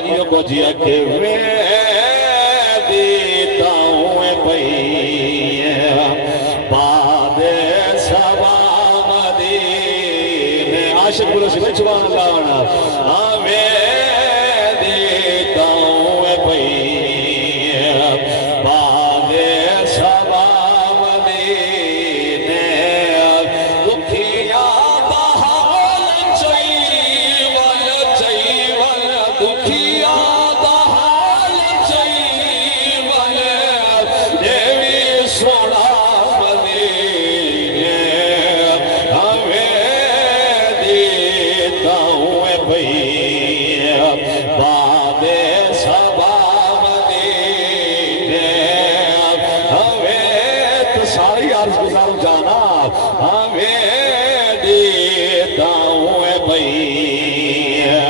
io così a che vedi taue poi bade sabam dine aşık burası ne subhanallah vedi taue poi bade sabam dine dukhiya da hal chaival dukhiya da hal chaival devi sola madine hame deta hue bhaiya bade sabab dine hame to sari arz guzaru jana hame deta hue bhaiya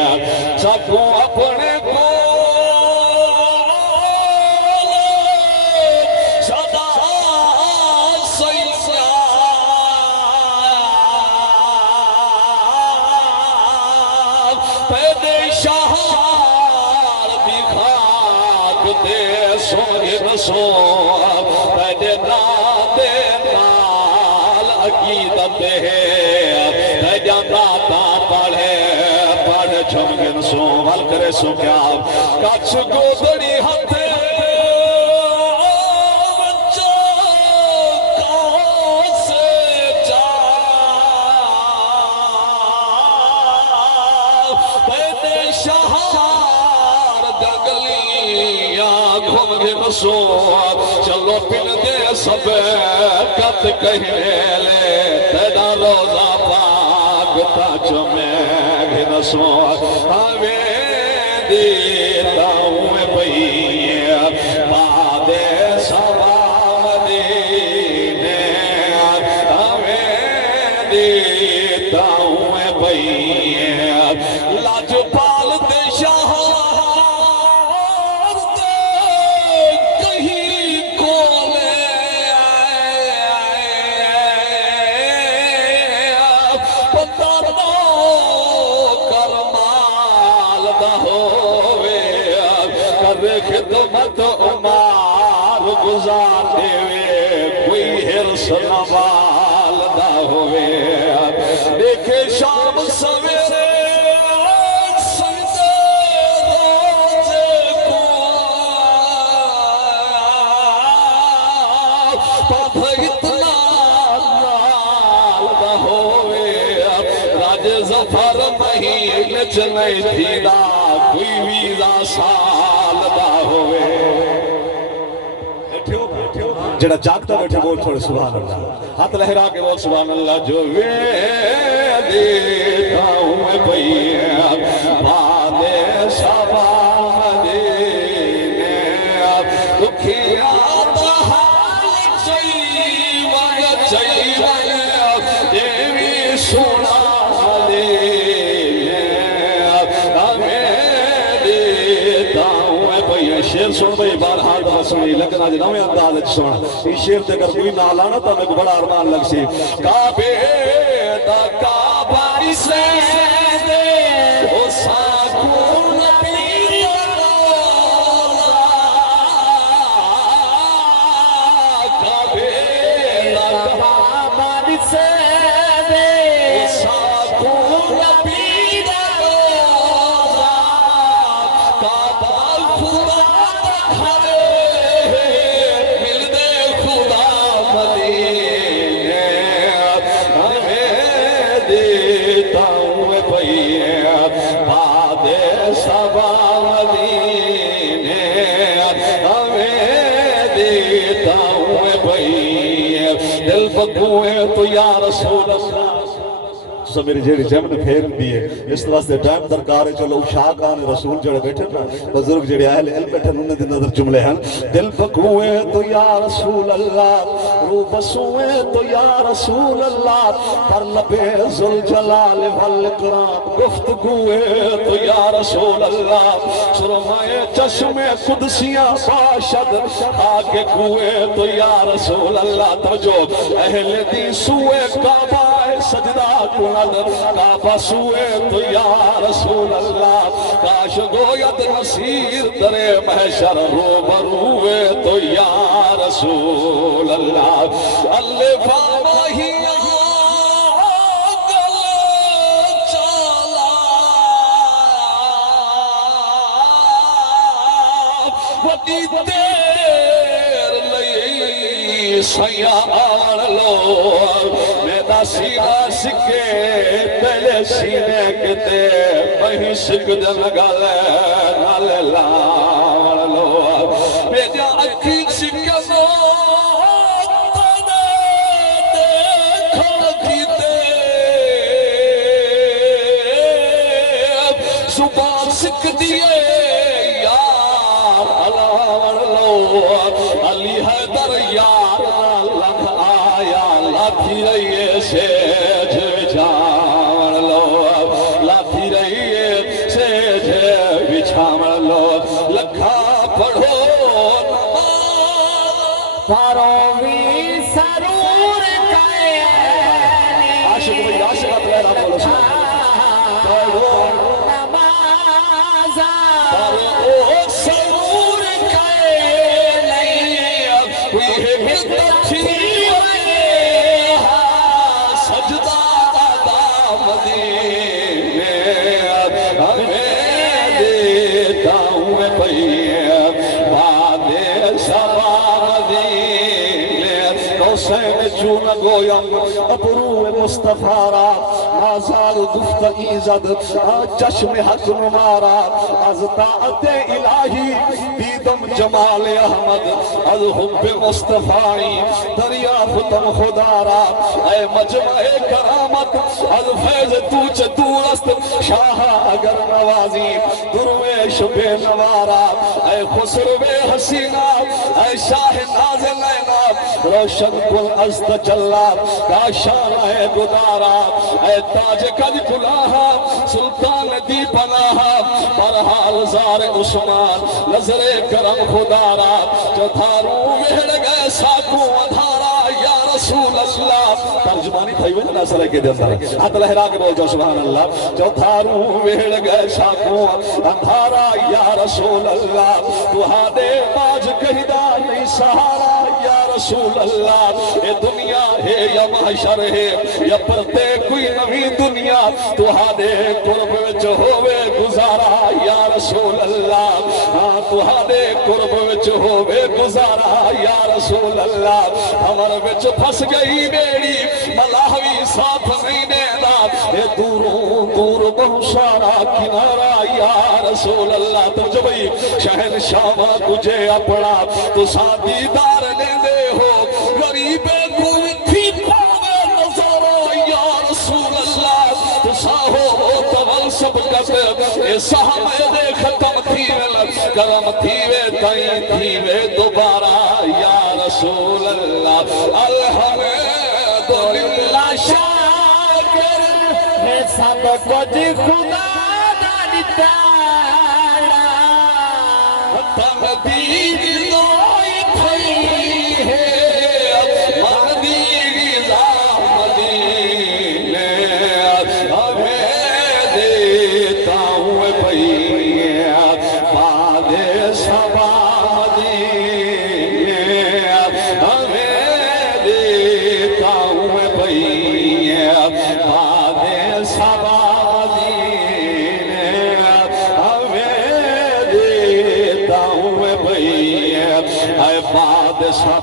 sabko apne سو کیا کچھ گودڑی ہاتھ بچہ کہاں سے جا پیدے شہار دگلیاں گھوم گے نسو چلو پن دے سب کت کہنے لے تیرا روزہ پاک تا چمیں گے نسو ہمیں دیتا ہوں بھئیے بادے سبام دینے ہمیں دیتا ہوں بھئیے لاج پال دے شہار دے کہیں کولے پتہ نو کرمال دا ہوئے کر خدمت عمار گزار دیوے کوئی حرص نوال دا ہوئے دیکھے شام سویرے سجدے روزے کو پتھ اتنا نال دا ہوئے راج ظفر مہین چنئی تھیدا کوئی ویزا سال دا ہوئے جڑا جاگتا بیٹھے بول چھوڑے سبحان اللہ ہاتھ لہرا کے بول سبحان اللہ جو وے دیتا ہوں بھئیے بادے شبام دینے دکھیا دا حال چائیوال دیوی سونا شیر سن بھئی بار ہاتھ بسنی لگنا جی نویں انداز سن اس شیر تے اگر کوئی نہ لانا تو میں بڑا ارمان لگ سی کعبے دا کعبہ سے دے او ساکون پیر روزہ کعبے دا کعبہ سے دے او ساکون پیر روزہ کعبہ خدا دل بگوئے تو یا رسول اللہ سب میری جیڑی جمن پھیر دیئے اس واسطے ٹائم درکار ہے چلو شاہ کان رسول جڑے بیٹھے نا بزرگ جڑے اہل علم بیٹھے انہوں نے نظر جملے ہیں دل بگوئے تو یا رسول اللہ رو بسوئے تو یا رسول اللہ پر لبے ذوالجلال والاکرام گفتگوئے تو یا رسول اللہ سرمائے چشم قدسیاں باشد آگے کوئے تو یا رسول اللہ توجہ اہل دی سوئے کعبہ سجدہ کند کعبہ سوئے تو یا رسول اللہ کاش گوید نصیر در محشر روبروے تو یا رسول اللہ اللہ فامہیاں گل چالا وڈی دیر لئی سیاں آن لو میرا سینہ سکے تیلے سینے کتے وہی سکھ دن گالے نالے لاؤن لو میرا اکھی سکے نو تنے دیکھن کیتے زبان سکھ دیئے یار لاؤن لو علی حیدر یار لکھ آیا لاتی رہیے سیج بچھاون لو لاتی رہیے سیج بچھاون لو لکھا پڑھو پروی سرور کائے عاشق بھئی عاشق اطلعہ بولو پڑھو نمازہ پڑھو سرور کائے نہیں کوئی ہے تچھی سجدہ آدھا مدینے ہمیں دیتا ہوں میں پہیے بادے سبا مدینے حسین چون گویم ابرو مصطفیٰ را نازار گفت ایزد چشم حق نمارا از طاعت الہی دیدم جمال احمد از حب مصطفی دریافتم خدا را اے مجمع کرامت از فیض توچ دورست شاہ اگر نوازی درویش بے نوارا اے خسرو حسینہ اے شاہ نازلینا روشن کن از تجلا کا شان ہے گدارا اے تاج قد کلاہا سلطان دی پناہا برحال زار عثمان نظر کرم خدارا جو تھارو وہڑ گئے ساکو ادھارا یا رسول اللہ ترجمانی تھائی ہوئی نا سرے کے دے اندر ہاتھ لہرا کے بول جو سبحان اللہ جو تھارو وہڑ گئے ساکو ادھارا یا رسول اللہ تو ہادے باج کہدہ نہیں سہارا یا رسول اللہ اے دنیا ہے یا محشر ہے یا پرتے کوئی نوی دنیا تو ہادے قرب وچ ہوئے گزارا یا رسول اللہ تو ہادے قرب وچ ہوئے گزارا یا رسول اللہ ہمر وچ پھس گئی بیڑی ملاحوی ساتھ نہیں دینا اے دوروں دور بہت سارا کنارا یا رسول اللہ تو جو بھئی شہنشاہ تجھے اپنا تو ساتھی دار لے دے ہو غریبے کوئی تھی پاوے نظارا یا رسول اللہ تو ساہو تول سب کتے اے سہمے دے ختم تھیوے کرم تھیوے تائیں تھیوے دوبارہ یا رسول اللہ الحمدللہ شاکر ہے سب کچھ خدا دانتا تمدید نوئی تھئی ہے مدید مدینے ہمیں دیتا ہوں پہیے باد سبا مدینے ہمیں دیتا ہوں پہیے باد سبا مدینے ہمیں دیتا ہوں بھئی اے بادشاہ